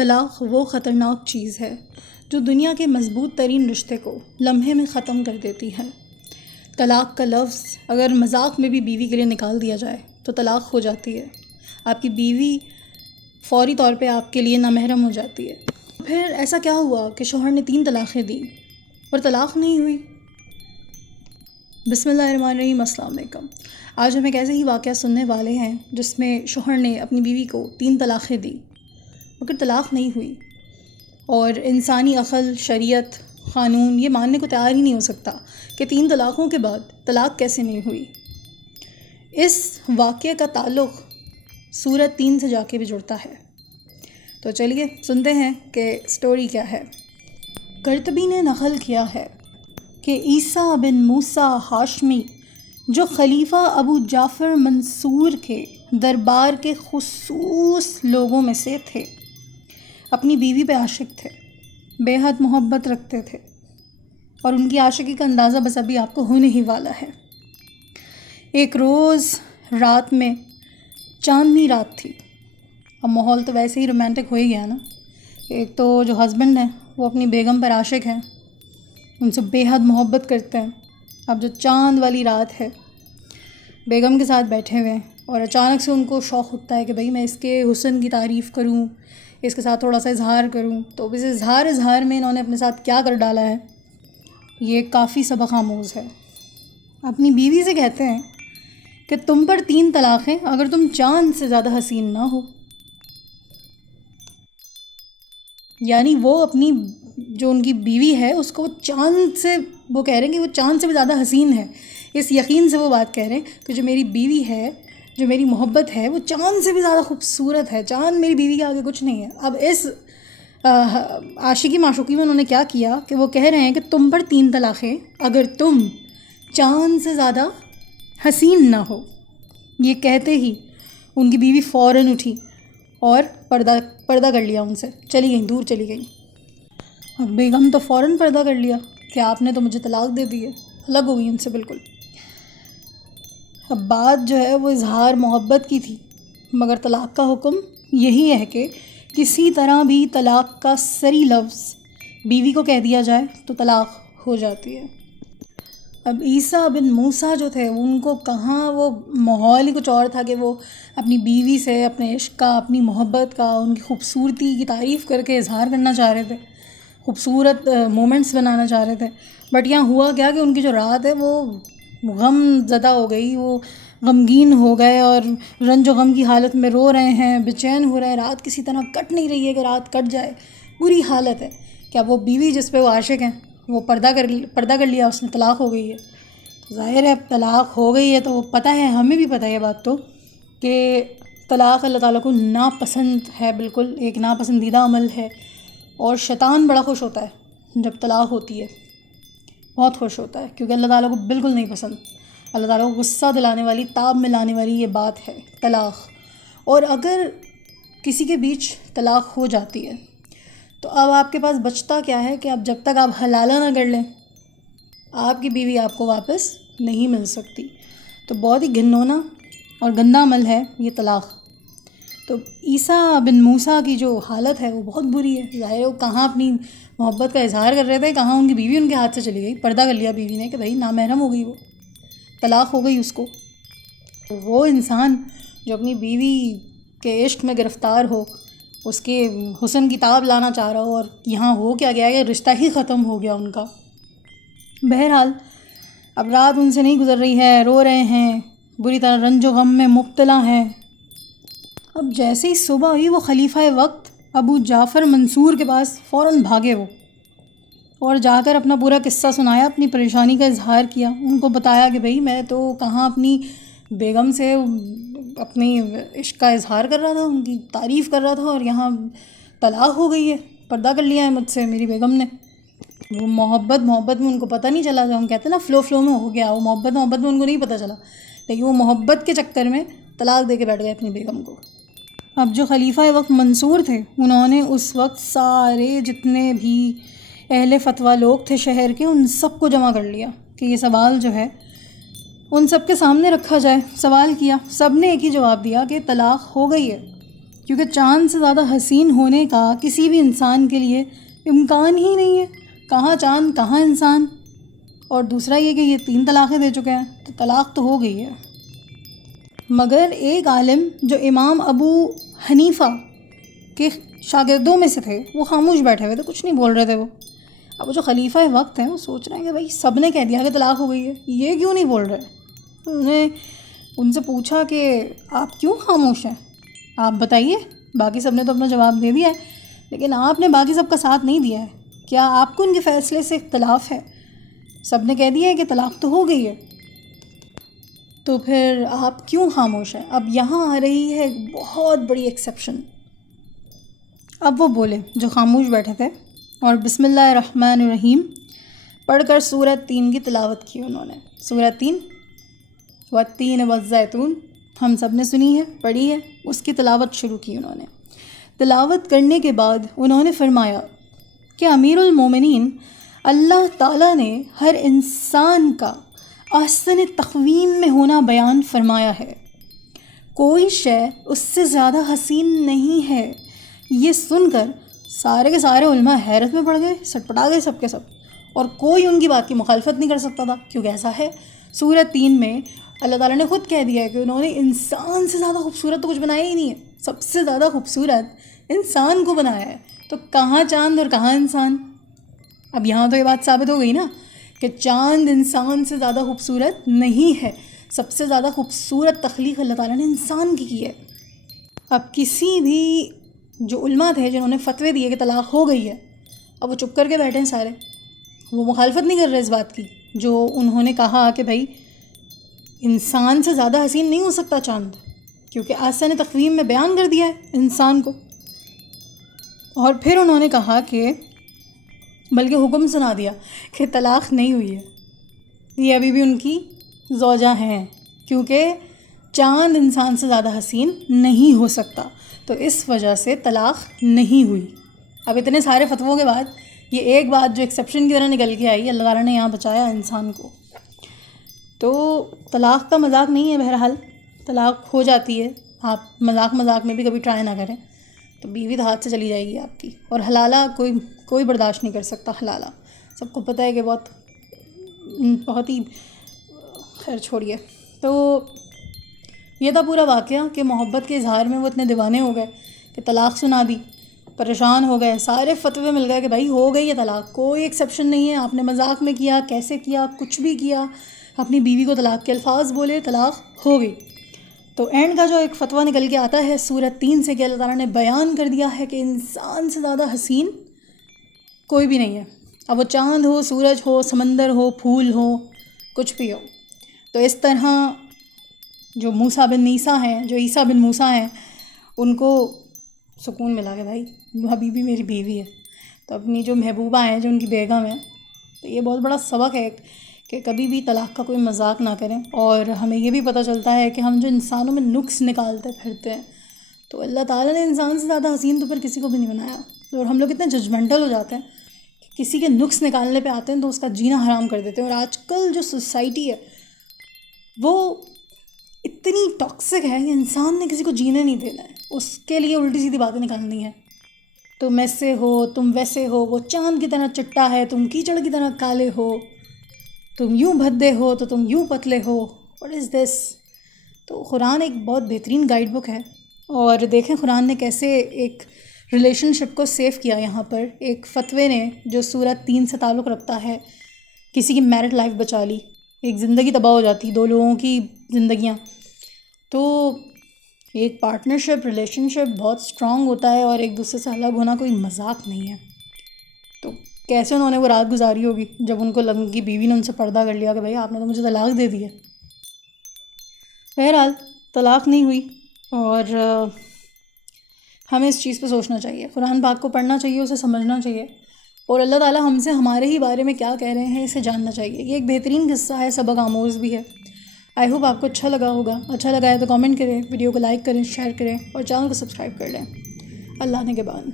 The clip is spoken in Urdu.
طلاق وہ خطرناک چیز ہے جو دنیا کے مضبوط ترین رشتے کو لمحے میں ختم کر دیتی ہے۔ طلاق کا لفظ اگر مذاق میں بھی بیوی کے لیے نکال دیا جائے تو طلاق ہو جاتی ہے۔ آپ کی بیوی فوری طور پہ آپ کے لیے نامحرم ہو جاتی ہے۔ پھر ایسا کیا ہوا کہ شوہر نے 3 طلاقیں دی اور طلاق نہیں ہوئی؟ بسم اللہ الرحمن الرحیم۔ السلام علیکم۔ آج ہم ایک ایسے ہی واقعہ سننے والے ہیں جس میں شوہر نے اپنی بیوی کو 3 طلاقیں دی مگر طلاق نہیں ہوئی، اور انسانی عقل، شریعت، قانون یہ ماننے کو تیار ہی نہیں ہو سکتا کہ 3 طلاقوں کے بعد طلاق کیسے نہیں ہوئی۔ اس واقعے کا تعلق سورۃ 3 سے جا کے بھی جڑتا ہے، تو چلیے سنتے ہیں کہ سٹوری کیا ہے۔ قرطبی نے نقل کیا ہے کہ عیسیٰ بن موسیٰ ہاشمی جو خلیفہ ابو جعفر منصور کے دربار کے خصوص لوگوں میں سے تھے، اپنی بیوی پہ عاشق تھے، بے حد محبت رکھتے تھے، اور ان کی عاشقی کا اندازہ بس ابھی آپ کو ہونے ہی والا ہے۔ ایک روز رات میں چاندنی رات تھی۔ اب ماحول تو ویسے ہی رومانٹک ہو ہی گیا نا۔ ایک تو جو ہسبینڈ ہیں وہ اپنی بیگم پر عاشق ہیں، ان سے بے حد محبت کرتے ہیں۔ اب جو چاند والی رات ہے، بیگم کے ساتھ بیٹھے ہوئے ہیں اور اچانک سے ان کو شوق ہوتا ہے کہ بھئی میں اس کے حسن کی تعریف کروں، اس کے ساتھ تھوڑا سا اظہار کروں۔ تو اس اظہار میں انہوں نے اپنے ساتھ کیا کر ڈالا ہے، یہ کافی سبق آموز ہے۔ اپنی بیوی سے کہتے ہیں کہ تم پر 3 طلاقیں اگر تم چاند سے زیادہ حسین نہ ہو۔ یعنی وہ اپنی جو ان کی بیوی ہے اس کو چاند سے، وہ کہہ رہے ہیں کہ وہ چاند سے بھی زیادہ حسین ہے۔ اس یقین سے وہ بات کہہ رہے ہیں کہ جو میری بیوی ہے، جو میری محبت ہے، وہ چاند سے بھی زیادہ خوبصورت ہے، چاند میری بیوی کے آگے کچھ نہیں ہے۔ اب اس عاشقی معشوقی میں انہوں نے کیا کیا کہ وہ کہہ رہے ہیں کہ تم پر 3 طلاقیں اگر تم چاند سے زیادہ حسین نہ ہو۔ یہ کہتے ہی ان کی بیوی فوراً اٹھی اور پردہ کر لیا، ان سے چلی گئیں، دور چلی گئیں۔ اب بیگم تو فوراً پردہ کر لیا کہ آپ نے تو مجھے طلاق دے دی ہے، الگ ہو گئی ان سے بالکل۔ اب بات جو ہے وہ اظہار محبت کی تھی، مگر طلاق کا حکم یہی ہے کہ کسی طرح بھی طلاق کا صریح لفظ بیوی کو کہہ دیا جائے تو طلاق ہو جاتی ہے۔ اب عیسیٰ بن موسیٰ جو تھے ان کو کہاں، وہ ماحول ہی کچھ اور تھا کہ وہ اپنی بیوی سے اپنے عشق کا، اپنی محبت کا، ان کی خوبصورتی کی تعریف کر کے اظہار کرنا چاہ رہے تھے، خوبصورت مومنٹس بنانا چاہ رہے تھے۔ بٹ یہاں ہوا کیا کہ ان کی جو رات ہے وہ غم زدہ ہو گئی، وہ غمگین ہو گئے اور رنج و غم کی حالت میں رو رہے ہیں، بے چین ہو رہے ہیں، رات کسی طرح کٹ نہیں رہی ہے کہ رات کٹ جائے، بری حالت ہے۔ کہ اب وہ بیوی جس پہ وہ عاشق ہیں وہ پردہ کر لیا، اس نے طلاق ہو گئی ہے۔ ظاہر ہے اب طلاق ہو گئی ہے تو وہ پتہ ہے، ہمیں بھی پتہ ہے یہ بات تو، کہ طلاق اللہ تعالیٰ کو ناپسند ہے، بالکل ایک ناپسندیدہ عمل ہے، اور شیطان بڑا خوش ہوتا ہے جب طلاق ہوتی ہے، بہت خوش ہوتا ہے، کیونکہ اللہ تعالیٰ کو بالکل نہیں پسند۔ اللہ تعالیٰ کو غصہ دلانے والی، تاب میں لانے والی یہ بات ہے طلاق۔ اور اگر کسی کے بیچ طلاق ہو جاتی ہے تو اب آپ کے پاس بچتا کیا ہے کہ اب جب تک آپ حلالہ نہ کر لیں آپ کی بیوی آپ کو واپس نہیں مل سکتی۔ تو بہت ہی گھنونا اور گندا عمل ہے یہ طلاق۔ تو عیسیٰ بن موسیٰ کی جو حالت ہے وہ بہت بری ہے۔ ظاہر ہے وہ کہاں اپنی محبت کا اظہار کر رہے تھے، کہاں ان کی بیوی ان کے ہاتھ سے چلی گئی، پردہ کر لیا بیوی نے کہ بھائی نامحرم ہو گئی، وہ طلاق ہو گئی اس کو۔ وہ انسان جو اپنی بیوی کے عشق میں گرفتار ہو، اس کے حسن کی تاب لانا چاہ رہا ہو، اور یہاں ہو کیا گیا کہ رشتہ ہی ختم ہو گیا ان کا۔ بہرحال اب رات ان سے نہیں گزر رہی ہے، رو رہے ہیں، بری طرح رنج و غم میں مبتلا ہیں۔ اب جیسے ہی صبح ہوئی وہ خلیفہ وقت ابو جعفر منصور کے پاس فوراً بھاگے وہ، اور جا کر اپنا پورا قصہ سنایا، اپنی پریشانی کا اظہار کیا، ان کو بتایا کہ بھئی میں تو کہاں اپنی بیگم سے اپنی عشق کا اظہار کر رہا تھا، ان کی تعریف کر رہا تھا، اور یہاں طلاق ہو گئی ہے، پردہ کر لیا ہے مجھ سے میری بیگم نے۔ وہ محبت میں ان کو پتہ نہیں چلا، جو ہم کہتے ہیں نا فلو میں ہو گیا، وہ محبت میں ان کو نہیں پتہ چلا، لیکن وہ محبت کے چکر میں طلاق دے کے بیٹھ گئے اپنی بیگم کو۔ اب جو خلیفہ وقت منصور تھے انہوں نے اس وقت سارے جتنے بھی اہل فتویٰ لوگ تھے شہر کے، ان سب کو جمع کر لیا کہ یہ سوال جو ہے ان سب کے سامنے رکھا جائے۔ سوال کیا، سب نے ایک ہی جواب دیا کہ طلاق ہو گئی ہے۔ کیونکہ چاند سے زیادہ حسین ہونے کا کسی بھی انسان کے لیے امکان ہی نہیں ہے. کہاں چاند کہاں انسان. اور دوسرا یہ کہ یہ 3 طلاقیں دے چکے ہیں تو طلاق تو ہو گئی ہے. مگر ایک عالم جو امام ابو حنیفہ کے شاگردوں میں سے تھے وہ خاموش بیٹھے ہوئے تھے, کچھ نہیں بول رہے تھے وہ. اب وہ جو خلیفہ وقت ہیں وہ سوچ رہے ہیں کہ بھائی سب نے کہہ دیا کہ طلاق ہو گئی ہے, یہ کیوں نہیں بول رہے. انہوں نے ان سے پوچھا کہ آپ کیوں خاموش ہیں, آپ بتائیے. باقی سب نے تو اپنا جواب دے دیا ہے لیکن آپ نے باقی سب کا ساتھ نہیں دیا ہے. کیا آپ کو ان کے فیصلے سے اختلاف ہے؟ سب نے کہہ دیا ہے کہ طلاق تو ہو گئی ہے, تو پھر آپ کیوں خاموش ہیں؟ اب یہاں آ رہی ہے ایک بہت بڑی ایکسیپشن. اب وہ بولے جو خاموش بیٹھے تھے, اور بسم اللہ الرحمن الرحیم پڑھ کر سورۃ 3 کی تلاوت کی انہوں نے. سورۃ 3 والتین والزیتون ہم سب نے سنی ہے, پڑھی ہے, اس کی تلاوت شروع کی انہوں نے. تلاوت کرنے کے بعد انہوں نے فرمایا کہ امیر المومنین اللہ تعالیٰ نے ہر انسان کا احسن تقویم میں ہونا بیان فرمایا ہے. کوئی شے اس سے زیادہ حسین نہیں ہے. یہ سن کر سارے کے سارے علماء حیرت میں پڑ گئے, سٹپٹا گئے سب کے سب, اور کوئی ان کی بات کی مخالفت نہیں کر سکتا تھا کیونکہ ایسا ہے. سورۃ 3 میں اللہ تعالیٰ نے خود کہہ دیا ہے کہ انہوں نے انسان سے زیادہ خوبصورت تو کچھ بنایا ہی نہیں ہے, سب سے زیادہ خوبصورت انسان کو بنایا ہے. تو کہاں چاند اور کہاں انسان. اب یہاں تو یہ بات ثابت ہو گئی نا کہ چاند انسان سے زیادہ خوبصورت نہیں ہے. سب سے زیادہ خوبصورت تخلیق اللہ تعالیٰ نے انسان کی ہے. اب کسی بھی جو علماء تھے جنہوں نے فتوے دیے کہ طلاق ہو گئی ہے, اب وہ چپ کر کے بیٹھے ہیں سارے, وہ مخالفت نہیں کر رہے اس بات کی جو انہوں نے کہا کہ بھائی انسان سے زیادہ حسین نہیں ہو سکتا چاند, کیونکہ احسن تقویم میں بیان کر دیا ہے انسان کو. اور پھر انہوں نے کہا کہ بلکہ حکم سنا دیا کہ طلاق نہیں ہوئی ہے, یہ ابھی بھی ان کی زوجہ ہیں, کیونکہ چاند انسان سے زیادہ حسین نہیں ہو سکتا, تو اس وجہ سے طلاق نہیں ہوئی. اب اتنے سارے فتووں کے بعد یہ ایک بات جو ایکسیپشن کی طرح نکل کے آئی, اللہ تعالیٰ نے یہاں بچایا انسان کو. تو طلاق کا مذاق نہیں ہے, بہرحال طلاق ہو جاتی ہے. آپ مذاق میں بھی کبھی ٹرائی نہ کریں, تو بیوی تو ہاتھ سے چلی جائے گی آپ کی. اور حلالہ کوئی برداشت نہیں کر سکتا. حلالہ سب کو پتہ ہے کہ بہت ہی خیر چھوڑیے. تو یہ تھا پورا واقعہ کہ محبت کے اظہار میں وہ اتنے دیوانے ہو گئے کہ طلاق سنا دی, پریشان ہو گئے, سارے فتوے مل گئے کہ بھائی ہو گئی ہے طلاق, کوئی ایکسیپشن نہیں ہے. آپ نے مذاق میں کیا, کیسے کیا, کچھ بھی کیا, اپنی بیوی کو طلاق کے الفاظ بولے, طلاق ہو گئی. تو اینڈ کا جو ایک فتویٰ نکل کے آتا ہے سورۃ 3 سے کہ اللہ تعالیٰ نے بیان کر دیا ہے کہ انسان سے زیادہ حسین کوئی بھی نہیں ہے. اب وہ چاند ہو, سورج ہو, سمندر ہو, پھول ہو, کچھ بھی ہو. تو اس طرح جو موسیٰ بن عیسیٰ ہیں, جو عیسیٰ بن موسیٰ ہیں, ان کو سکون ملا کہ بھائی حبیبی میری بیوی ہے. تو اپنی جو محبوبہ ہیں, جو ان کی بیگم ہے, تو یہ بہت بڑا سبق ہے کہ کبھی بھی طلاق کا کوئی مذاق نہ کریں. اور ہمیں یہ بھی پتہ چلتا ہے کہ ہم جو انسانوں میں نقص نکالتے پھرتے ہیں, تو اللہ تعالیٰ نے انسان سے زیادہ حسین تو پھر کسی کو بھی نہیں بنایا. اور ہم لوگ اتنے ججمنٹل ہو جاتے ہیں کہ کسی کے نقص نکالنے پہ آتے ہیں تو اس کا جینا حرام کر دیتے ہیں. اور آج کل جو سوسائٹی ہے وہ اتنی ٹاکسک ہے کہ انسان نے کسی کو جینے نہیں دینا ہے, اس کے لیے الٹی سیدھی باتیں نکالنی ہیں. تم ایسے ہو, تم ویسے ہو, وہ چاند کی طرح چٹا ہے, تم کیچڑ کی طرح کالے ہو, تم یوں بھدے ہو تو تم یوں پتلے ہو, واٹ از دس. تو قرآن ایک بہت بہترین گائیڈ بک ہے. اور دیکھیں قرآن نے کیسے ایک ریلیشن شپ کو سیو کیا. یہاں پر ایک فتوے نے جو سورۃ 3 سے تعلق رکھتا ہے, کسی کی میرٹ لائف بچا لی, ایک زندگی تباہ ہو جاتی, 2 لوگوں کی زندگیاں. تو ایک پارٹنرشپ, ریلیشن شپ بہت اسٹرانگ ہوتا ہے, اور ایک دوسرے سے الگ ہونا کوئی مذاق نہیں ہے. تو کیسے انہوں نے وہ رات گزاری ہوگی جب ان کو لگی بیوی نے ان سے پردہ کر لیا کہ بھائی آپ نے تو مجھے طلاق دے دی ہے. بہرحال طلاق نہیں ہوئی, اور ہمیں اس چیز پہ سوچنا چاہیے, قرآن پاک کو پڑھنا چاہیے, اسے سمجھنا چاہیے, اور اللہ تعالیٰ ہم سے ہمارے ہی بارے میں کیا کہہ رہے ہیں اسے جاننا چاہیے. یہ ایک بہترین قصہ ہے, سبق آموز بھی ہے. آئی ہوپ آپ کو اچھا لگا ہوگا. اچھا لگا ہے تو کامنٹ کریں, ویڈیو کو لائک کریں, شیئر کریں, اور چینل کو سبسکرائب کر لیں. اللہ نے کے بعد.